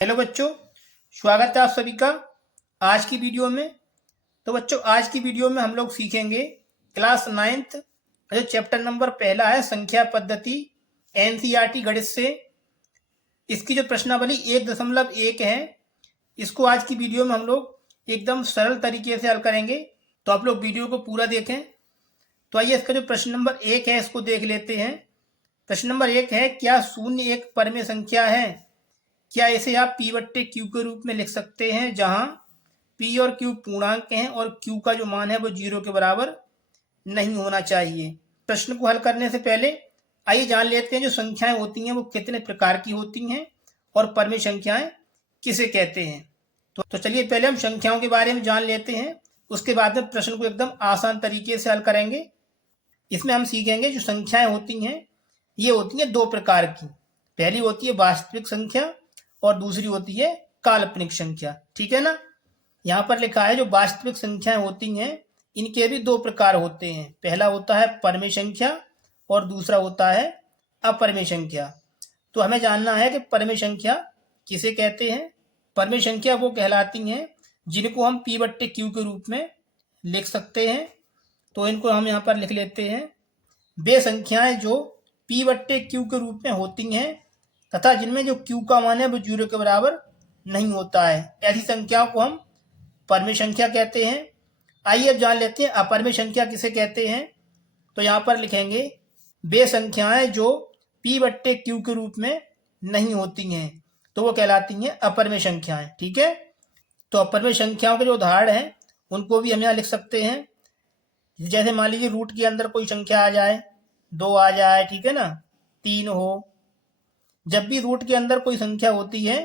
Hello बच्चों, स्वागत है आप सभी का आज की वीडियो में। तो बच्चों, आज की वीडियो में हम लोग सीखेंगे क्लास 9th जो चैप्टर नंबर पहला है संख्या पद्धति एनसीईआरटी गणित से। इसकी जो प्रश्नावली 1.1 है, इसको आज की वीडियो में हम लोग एकदम सरल तरीके से हल करेंगे। तो आप लोग वीडियो को पूरा देखें। तो आइए इसका जो प्रश्न नंबर 1 है इसको देख लेते हैं। प्रश्न नंबर 1 है, क्या शून्य एक परमेय संख्या है? क्या इसे आप P बट्टे Q के रूप में लिख सकते हैं, जहां P और Q पूर्णांक हैं और Q का जो मान है वो 0 के बराबर नहीं होना चाहिए। प्रश्न को हल करने से पहले आइए जान लेते हैं जो संख्याएं होती हैं वो कितने प्रकार की होती हैं और परमेय संख्याएं किसे कहते हैं। तो चलिए पहले हम संख्याओं के बारे में जान लेते हैं, उसके बाद में प्रश्न को एकदम आसान तरीके से हल करेंगे। इसमें हम सीखेंगे जो संख्याएं होती हैं ये होती हैं दो प्रकार की। पहली होती है वास्तविक संख्या और दूसरी होती है काल्पनिक संख्या। ठीक है ना। यहाँ पर लिखा है जो वास्तविक संख्याएं होती हैं इनके भी दो प्रकार होते हैं। पहला होता है परमेय संख्या और दूसरा होता है अपरमेय संख्या। तो हमें जानना है कि परमेय संख्या किसे कहते हैं। परमेय संख्या वो कहलाती हैं जिनको हम P बट्टे Q के रूप में लिख सकते हैं। तो इनको हम यहाँ पर लिख लेते हैं। वे संख्याएं जो P बट्टे Q के रूप में होती हैं तथा जिनमें जो Q का मान है वो 0 के बराबर नहीं होता है, ऐसी संख्याओं को हम परमेय संख्या कहते हैं। आइए अब जान लेते हैं अपरमेय संख्या किसे कहते हैं। तो यहाँ पर लिखेंगे वे संख्याएं जो P बट्टे Q के रूप में नहीं होती हैं तो वो कहलाती हैं अपरमेय संख्याएं। ठीक है। तो अपरमेय संख्याओं के जो उदाहरण हैं उनको भी हम यहाँ लिख सकते हैं। जैसे मान लीजिए रूट के अंदर कोई संख्या आ जाए, 2 आ जाए, ठीक है ना, 3 हो। जब भी रूट के अंदर कोई संख्या होती है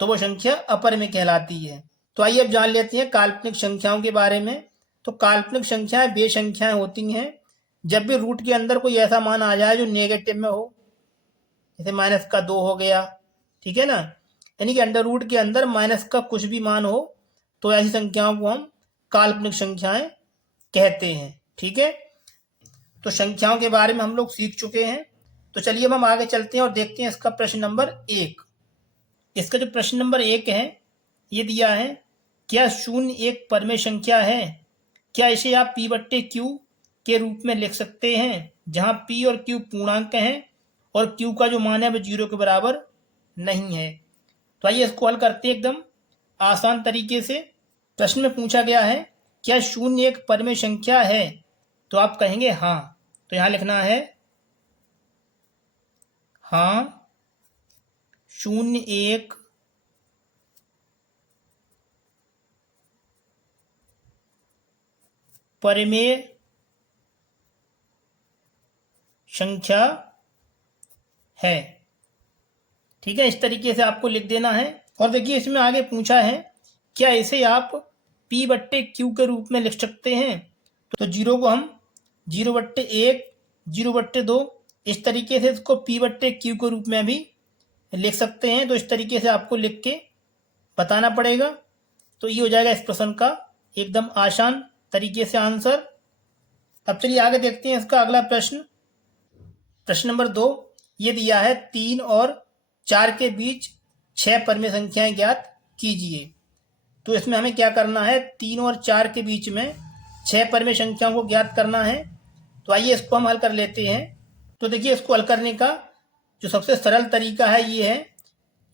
तो वो संख्या अपरमेय कहलाती है। तो आइए अब जान लेते हैं काल्पनिक संख्याओं के बारे में। तो काल्पनिक संख्याएं वे संख्याएं होती हैं जब भी रूट के अंदर कोई ऐसा मान आ जाए जो नेगेटिव में हो, जैसे -2 हो गया। ठीक है ना, यानी कि अंडर रूट के अंदर माइनस का कुछ भी मान हो तो ऐसी संख्याओं को हम काल्पनिक संख्याएं कहते हैं। ठीक है। तो संख्याओं के बारे में हम लोग सीख चुके हैं। तो चलिए अब हम आगे चलते हैं और देखते हैं इसका प्रश्न नंबर 1। इसका जो प्रश्न नंबर 1 है ये दिया है, क्या शून्य एक परमेय संख्या है? क्या इसे आप P बट्टे Q के रूप में लिख सकते हैं, जहां P और Q पूर्णांक हैं और Q का जो मान है वो 0 के बराबर नहीं है। तो आइए इसको हल करते हैं एकदम आसान तरीके से। प्रश्न में पूछा गया है क्या शून्य एक परमेय संख्या है? तो आप कहेंगे हाँ। तो यहाँ लिखना है हाँ, शून्य एक परमेय संख्या है। ठीक है, इस तरीके से आपको लिख देना है। और देखिए इसमें आगे पूछा है क्या इसे आप P बट्टे Q के रूप में लिख सकते हैं? तो 0 को हम 0/1, 0/2 इस तरीके से इसको P बट्टे Q के रूप में भी लिख सकते हैं। तो इस तरीके से आपको लिख के बताना पड़ेगा। तो ये हो जाएगा इस प्रश्न का एकदम आसान तरीके से आंसर। अब चलिए आगे देखते हैं इसका अगला प्रश्न। प्रश्न नंबर 2 ये दिया है 3 और 4 के बीच 6 परमेय संख्याएं ज्ञात कीजिए। तो इसमें हमें क्या करना है, 3 और 4 के बीच में 6 परमेय संख्याओं को ज्ञात करना है। तो आइए इसको हम हल कर लेते हैं। तो देखिए इसको हल करने का जो सबसे सरल तरीका है ये है,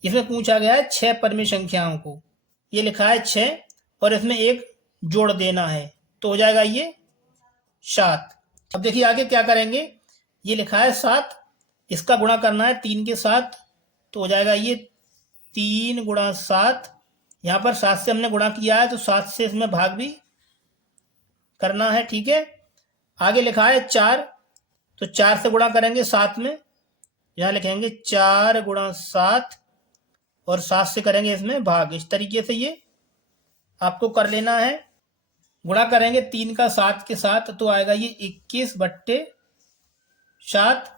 इसमें पूछा गया है 6 परमेय संख्याओं को, ये लिखा है 6 और इसमें 1 जोड़ देना है तो हो जाएगा ये 7। अब देखिए आगे क्या करेंगे, ये लिखा है 7, इसका गुणा करना है 3 के साथ तो हो जाएगा ये 3 × 7। यहाँ पर 7 से हमने गुणा किया है तो 7 से इसमें भाग भी करना है। ठीक है। आगे लिखा है 4, तो 4 से गुणा करेंगे 7 में, यहाँ लिखेंगे 4 × 7 और 7 से करेंगे इसमें भाग। इस तरीके से ये आपको कर लेना है। गुणा करेंगे 3 का 7 के साथ तो आएगा ये 21/7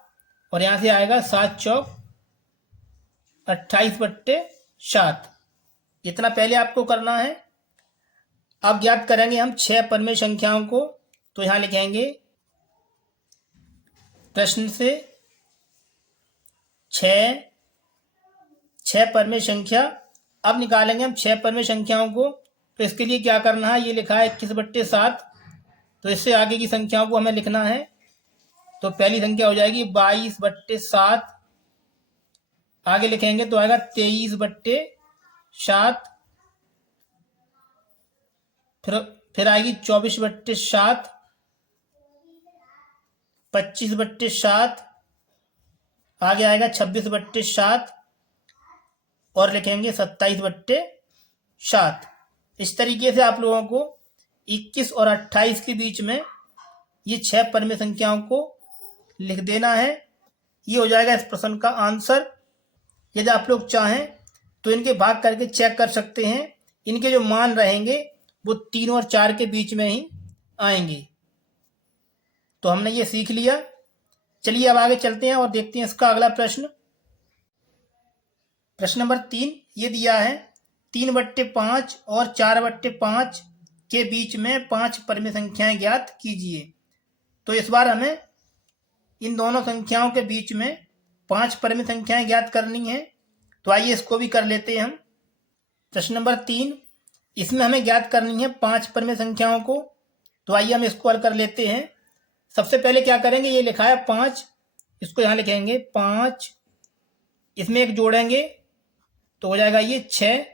और यहाँ से आएगा 7 चौक 28/7। इतना पहले आपको करना है। अब ज्ञात करेंगे हम 6 परमेय संख्याओं को। तो यहाँ लिखेंगे प्रश्न से 6 परमेय संख्या अब निकालेंगे हम 6 पर में संख्याओं को। तो इसके लिए क्या करना है, ये लिखा है 21/7। तो इससे आगे की संख्याओं को हमें लिखना है। तो पहली संख्या हो जाएगी 22/7। आगे लिखेंगे तो आएगा 23/7। फिर आएगी 24/7, 25/7। आगे आएगा 26/7 और लिखेंगे 27/7। इस तरीके से आप लोगों को 21 और 28 के बीच में ये 6 परमे संख्याओं को लिख देना है। ये हो जाएगा इस प्रश्न का आंसर। यदि आप लोग चाहें तो इनके भाग करके चेक कर सकते हैं। इनके जो मान रहेंगे वो 3 और 4 के बीच में ही आएंगे। तो हमने ये सीख लिया। चलिए अब आगे चलते हैं और देखते हैं इसका अगला प्रश्न। प्रश्न नंबर 3 ये दिया है 3/5 और 4/5 के बीच में 5 परमे संख्याएं ज्ञात कीजिए। तो इस बार हमें इन दोनों संख्याओं के बीच में 5 परमे संख्याएं ज्ञात करनी है। तो आइए इसको भी कर लेते हैं हम। प्रश्न नंबर 3, इसमें हमें ज्ञात करनी है 5 परमे संख्याओं को। तो आइए हम इसको हल कर लेते हैं। सबसे पहले क्या करेंगे, ये लिखा है 5, इसको यहाँ लिखेंगे 5, इसमें एक जोड़ेंगे तो हो जाएगा ये 6।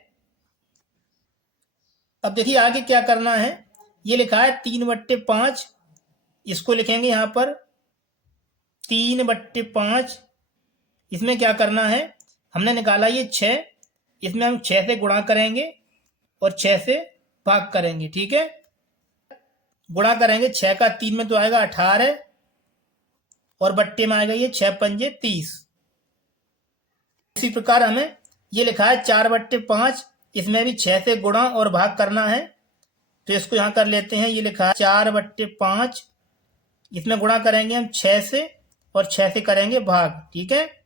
अब देखिए आगे क्या करना है, ये लिखा है 3/5, इसको लिखेंगे यहाँ पर 3/5। इसमें क्या करना है, हमने निकाला ये 6, इसमें हम 6 से गुणा करेंगे और 6 से भाग करेंगे। ठीक है, गुणा करेंगे 6 का 3 में तो आएगा 18 और बट्टे में आएगा ये 6×5 = 30। इसी प्रकार हमें ये लिखा है 4/5, इसमें भी 6 से गुणा और भाग करना है। तो इसको यहाँ कर लेते हैं। ये लिखा है 4/5, इसमें गुणा करेंगे हम 6 से और 6 से करेंगे भाग। ठीक है,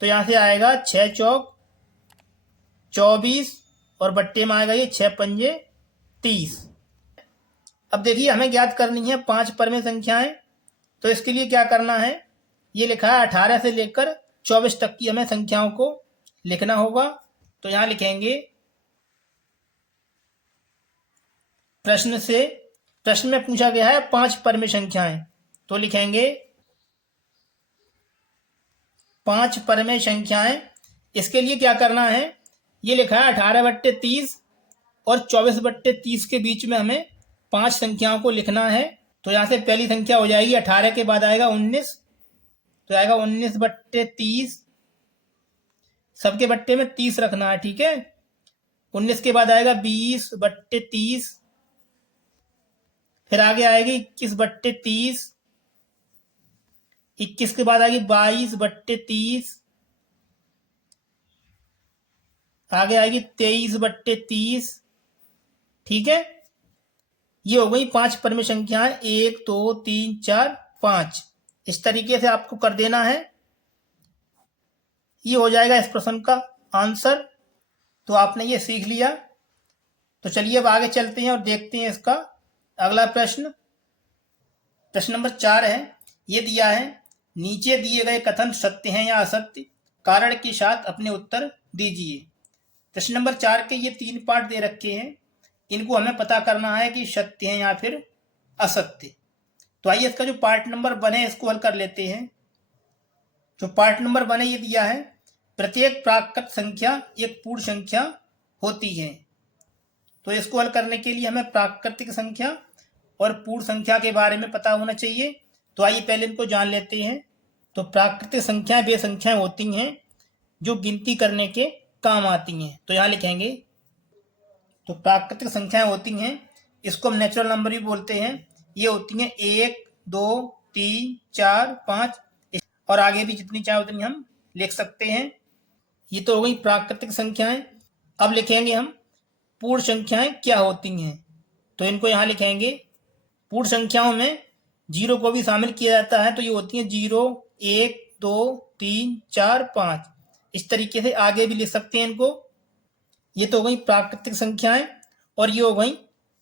तो यहाँ से आएगा 6 चौक 24 और बट्टे में आएगा ये 6×5 = 30। अब देखिए हमें ज्ञात करनी है 5 परमे संख्याएं। तो इसके लिए क्या करना है, ये लिखा है 18 से लेकर 24 तक की हमें संख्याओं को लिखना होगा। तो यहाँ लिखेंगे प्रश्न में पूछा गया है 5 परमे संख्याएं। तो लिखेंगे 5 परमे संख्याएं। इसके लिए क्या करना है, ये लिखा है 18/30 और 24/30 के बीच में हमें 5 संख्याओं को लिखना है। तो यहाँ से पहली संख्या हो जाएगी 18 के बाद आएगा 19, तो आएगा 19/30। सबके बट्टे में 30 रखना है। ठीक है, 19 के बाद आएगा 20/30, फिर आगे आएगी 21/30, 21 के बाद आएगी 22/30, आगे आएगी 23/30। ठीक है, ये हो गई 5 परमे संख्याएं, 1 2 3 4 5। इस तरीके से आपको कर देना है। ये हो जाएगा इस प्रश्न का आंसर। तो आपने ये सीख लिया। तो चलिए अब आगे चलते हैं और देखते हैं इसका अगला प्रश्न। प्रश्न नंबर 4 है, ये दिया है नीचे दिए गए कथन सत्य हैं या असत्य, कारण के साथ अपने उत्तर दीजिए। प्रश्न नंबर 4 के ये 3 पार्ट दे रखे हैं, इनको हमें पता करना है कि सत्य है या फिर असत्य। तो आइए इसका जो पार्ट नंबर 1 है इसको हल कर लेते हैं। जो पार्ट नंबर 1 है ये दिया है प्रत्येक प्राकृत संख्या एक पूर्ण संख्या होती है। तो इसको हल करने के लिए हमें प्राकृतिक संख्या और पूर्ण संख्या के बारे में पता होना चाहिए। तो आइए पहले इनको जान लेते हैं। तो प्राकृतिक संख्याएं वे संख्याएं होती हैं जो गिनती करने के काम आती हैं। तो यहाँ लिखेंगे, तो प्राकृतिक संख्याएं होती हैं, इसको हम नेचुरल नंबर भी बोलते हैं। ये होती हैं 1 2 3 4 5 और आगे भी जितनी चाहे उतनी हम लिख सकते हैं। ये तो हो गई प्राकृतिक संख्याएं। अब लिखेंगे हम पूर्ण संख्याएं क्या होती हैं। तो इनको यहाँ लिखेंगे। पूर्ण संख्याओं में 0 को भी शामिल किया जाता है। तो ये होती हैं 0 1 2 3 4 5। इस तरीके से आगे भी लिख सकते हैं इनको। ये तो हो गई प्राकृतिक संख्याएं और ये हो गई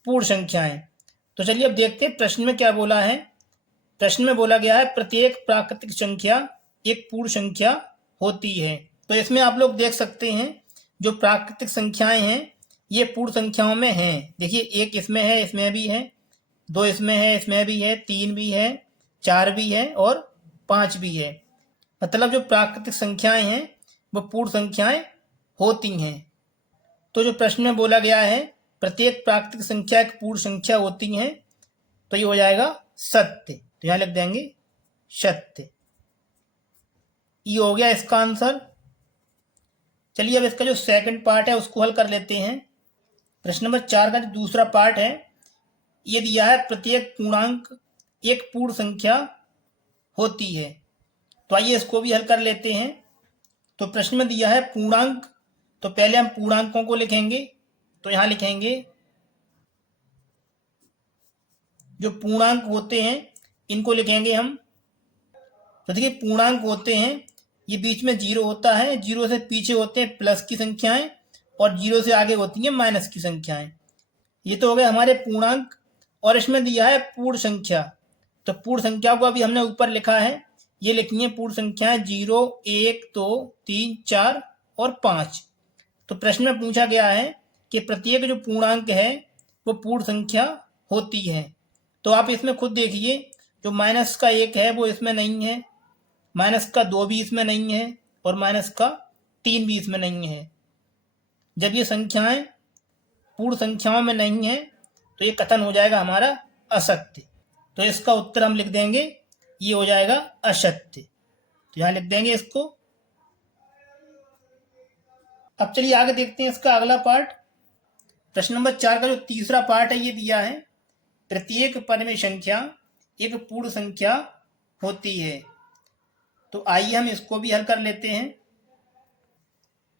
पूर्ण संख्याएं। तो चलिए अब देखते हैं प्रश्न में क्या बोला है। प्रश्न में बोला गया है प्रत्येक प्राकृतिक संख्या एक पूर्ण संख्या होती है। तो इसमें आप लोग देख सकते हैं जो प्राकृतिक संख्याएं हैं ये पूर्ण संख्याओं में हैं। देखिए, एक इसमें है, इसमें भी है, 2 इसमें है, इसमें भी है, 3 भी है, 4 भी है और 5 भी है। मतलब जो प्राकृतिक संख्याएं हैं वो पूर्ण संख्याएं होती हैं। तो जो प्रश्न में बोला गया है प्रत्येक प्राकृतिक संख्या एक पूर्ण संख्या होती हैं, तो ये हो जाएगा सत्य। तो यहाँ लिख देंगे सत्य। ये हो गया इसका आंसर। चलिए अब इसका जो सेकंड पार्ट है उसको हल कर लेते हैं। प्रश्न नंबर 4 का जो दूसरा पार्ट है ये दिया है प्रत्येक पूर्णांक एक पूर्ण संख्या होती है। तो आइए इसको भी हल कर लेते हैं। तो प्रश्न में दिया है पूर्णांक, तो पहले हम पूर्णांकों को लिखेंगे। तो यहाँ लिखेंगे जो पूर्णांक होते हैं इनको लिखेंगे हम। तो देखिए, पूर्णांक होते हैं ये बीच में 0 होता है, 0 से पीछे होते हैं प्लस की संख्याएं और 0 से आगे होती हैं माइनस की संख्याएं। ये तो हो गए हमारे पूर्णांक। और इसमें दिया है पूर्ण संख्या। तो पूर्ण संख्या को अभी हमने ऊपर लिखा है, ये लिखनी है पूर्ण संख्याएं 0, 1, 2, 3, 4 और 5। तो प्रश्न में पूछा गया है कि प्रत्येक जो पूर्णांक है वो पूर्ण संख्या होती है। तो आप इसमें खुद देखिए, जो माइनस का 1 है वो इसमें नहीं है, माइनस का 2 भी इसमें नहीं है और माइनस का 3 भी इसमें नहीं है। जब ये संख्याएं पूर्ण संख्याओं में नहीं है तो ये कथन हो जाएगा हमारा असत्य। तो इसका उत्तर हम लिख देंगे, ये हो जाएगा असत्य। तो यहाँ लिख देंगे इसको। अब चलिए आगे देखते हैं इसका अगला पार्ट। प्रश्न नंबर 4 का जो तीसरा पार्ट है ये दिया है प्रत्येक पद में संख्या एक पूर्ण संख्या होती है। तो आइए हम इसको भी हल कर लेते हैं।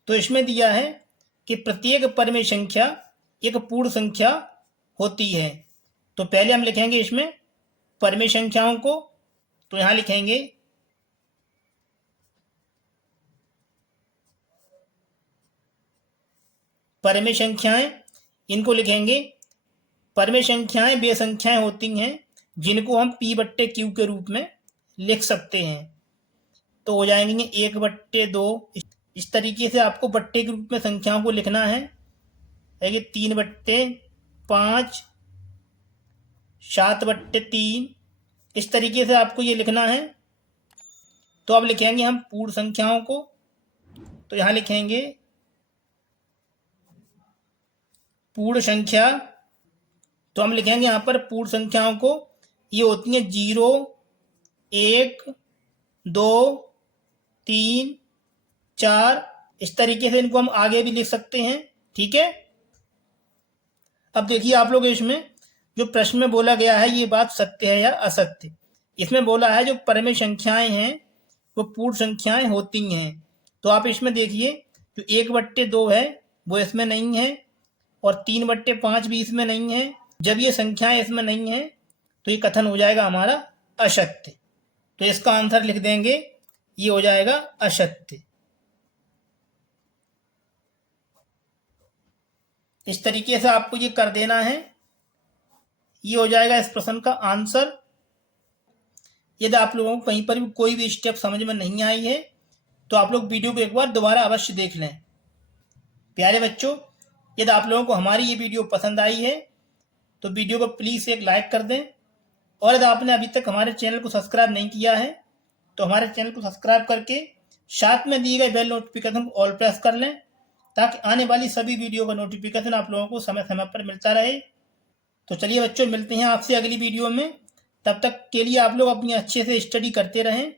तो इसमें दिया है कि प्रत्येक पद में संख्या एक पूर्ण संख्या होती है। तो पहले हम लिखेंगे इसमें पद में संख्याओं को। तो यहाँ लिखेंगे पद में संख्याएं, इनको लिखेंगे। पद में संख्याएं वे संख्याएं होती हैं जिनको हम P/Q के रूप में लिख सकते हैं। तो हो जाएंगे 1/2। इस तरीके से आपको बट्टे के रूप में संख्याओं को लिखना है। 3/5, 7/3, इस तरीके से आपको ये लिखना है। तो अब लिखेंगे हम पूर्ण संख्याओं को। तो यहाँ लिखेंगे पूर्ण संख्या। तो हम लिखेंगे यहाँ पर पूर्ण संख्याओं को, ये होती हैं 0, 1, 2, 3, 4। इस तरीके से इनको हम आगे भी लिख सकते हैं। ठीक है। अब देखिए आप लोग, इसमें जो प्रश्न में बोला गया है ये बात सत्य है या असत्य। इसमें बोला है जो पद में संख्याएं हैं वो पूर्ण संख्याएं होती हैं। तो आप इसमें देखिए जो 1/2 है वो इसमें नहीं है और 3/5 भी इसमें नहीं है। जब ये संख्याएं इसमें नहीं है तो ये कथन हो जाएगा हमारा असत्य। तो इसका आंसर लिख देंगे, ये हो जाएगा असत्य। इस तरीके से आपको ये कर देना है। ये हो जाएगा इस प्रश्न का आंसर। यदि आप लोगों को कहीं पर भी कोई भी स्टेप समझ में नहीं आई है तो आप लोग वीडियो को एक बार दोबारा अवश्य देख लें। प्यारे बच्चों, यदि आप लोगों को हमारी ये वीडियो पसंद आई है तो वीडियो को प्लीज़ एक लाइक कर दें। और यदि आपने अभी तक हमारे चैनल को सब्सक्राइब नहीं किया है तो हमारे चैनल को सब्सक्राइब करके साथ में दिए गए बेल नोटिफिकेशन को ऑल प्रेस कर लें, ताकि आने वाली सभी वीडियो का नोटिफिकेशन आप लोगों को समय समय पर मिलता रहे। तो चलिए बच्चों, मिलते हैं आपसे अगली वीडियो में। तब तक के लिए आप लोग अपनी अच्छे से स्टडी करते रहें।